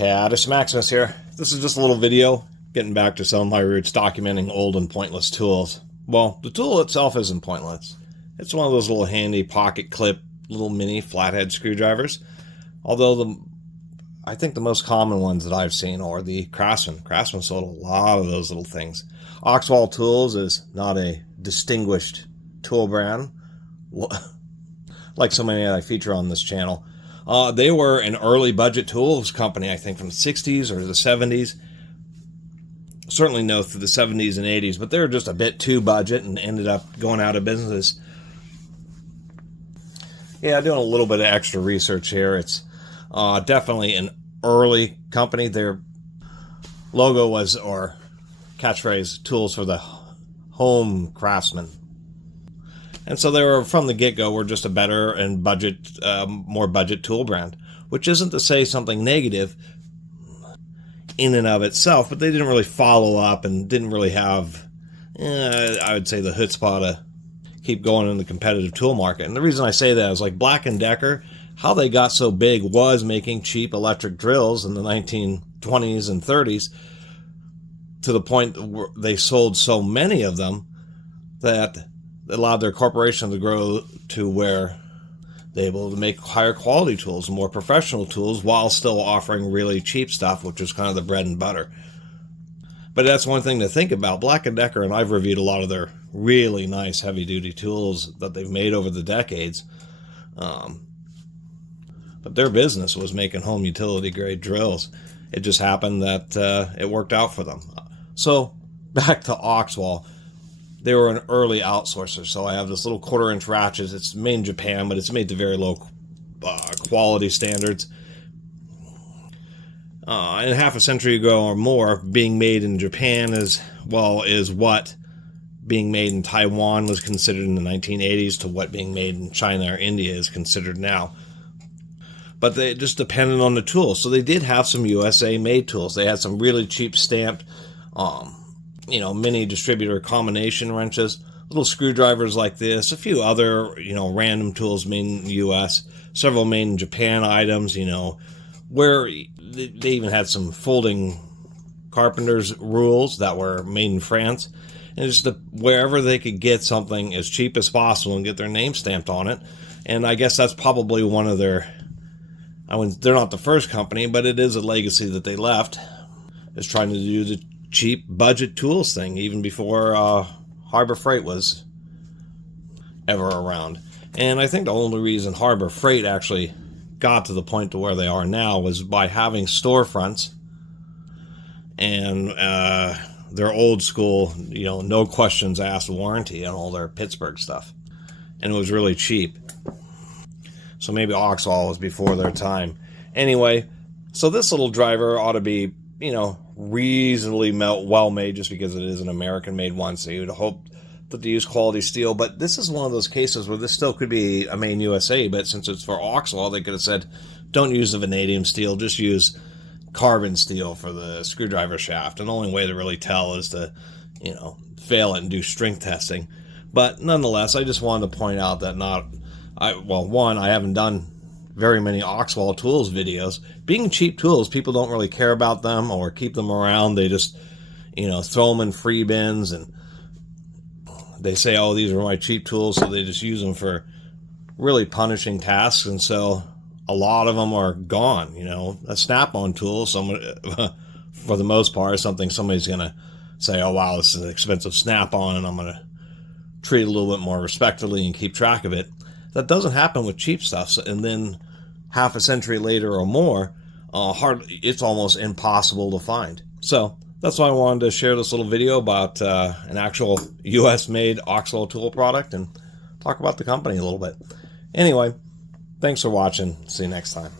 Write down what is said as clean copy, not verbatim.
Catus, Maximus here. This is just a little video getting back to some of my roots, documenting old and pointless tools. Well, the tool itself isn't pointless. It's one of those little handy pocket clip, little mini flathead screwdrivers. Although I think the most common ones that I've seen are the Craftsman. Craftsman sold a lot of those little things. Oxwall Tools is not a distinguished tool brand, like so many that I feature on this channel. They were an early budget tools company, I think from the 60s or the 70s. Certainly no through the 70s and 80s, but they were just a bit too budget and ended up going out of business. Yeah, doing a little bit of extra research here. It's definitely an early company. Their logo was, or catchphrase, tools for the home craftsman. And so they were, from the get-go, were just a better and more budget tool brand, which isn't to say something negative in and of itself, but they didn't really follow up and didn't really have, I would say, the chutzpah to keep going in the competitive tool market. And the reason I say that is, like, Black & Decker, how they got so big was making cheap electric drills in the 1920s and 30s, to the point where they sold so many of them that it allowed their corporation to grow to where they're able to make higher quality tools, more professional tools, while still offering really cheap stuff, which is kind of the bread and butter. But that's one thing to think about. Black & Decker, and I've reviewed a lot of their really nice heavy-duty tools that they've made over the decades. But their business was making home utility-grade drills. It just happened that it worked out for them. So, back to Oxwall. They were an early outsourcer. So I have this little 1/4-inch ratchet. It's made in Japan, but it's made to very low quality standards. And half a century ago or more, being made in Japan is what being made in Taiwan was considered in the 1980s to what being made in China or India is considered now. But they just depended on the tools. So they did have some USA-made tools. They had some really cheap stamped, mini distributor combination wrenches, little screwdrivers like this, a few other, random tools made in the U.S., several made in Japan items, where they even had some folding carpenter's rules that were made in France. And just wherever they could get something as cheap as possible and get their name stamped on it. And I guess that's probably one of their, they're not the first company, but it is a legacy that they left, is trying to do the cheap budget tools thing, even before Harbor Freight was ever around. And I think the only reason Harbor Freight actually got to the point to where they are now was by having storefronts and their old school, no questions asked warranty on all their Pittsburgh stuff. And it was really cheap. So maybe Oxwall was before their time. Anyway, so this little driver ought to be, reasonably well made, just because it is an American-made one. So you'd hope that they use quality steel. But this is one of those cases where this still could be a made in USA, but since it's for Oxwall, they could have said, don't use the vanadium steel, just use carbon steel for the screwdriver shaft. And the only way to really tell is to, fail it and do strength testing. But nonetheless, I just wanted to point out that I haven't done very many Oxwall Tools videos. Being cheap tools, people don't really care about them or keep them around. They just, throw them in free bins, and they say, oh, these are my cheap tools, so they just use them for really punishing tasks. And so a lot of them are gone. A snap-on tool, for the most part, is something somebody's going to say, oh, wow, this is an expensive snap-on, and I'm going to treat it a little bit more respectfully and keep track of it. That doesn't happen with cheap stuff. And then half a century later or more, it's almost impossible to find. So that's why I wanted to share this little video about an actual US-made Oxwall tool product and talk about the company a little bit. Anyway, thanks for watching. See you next time.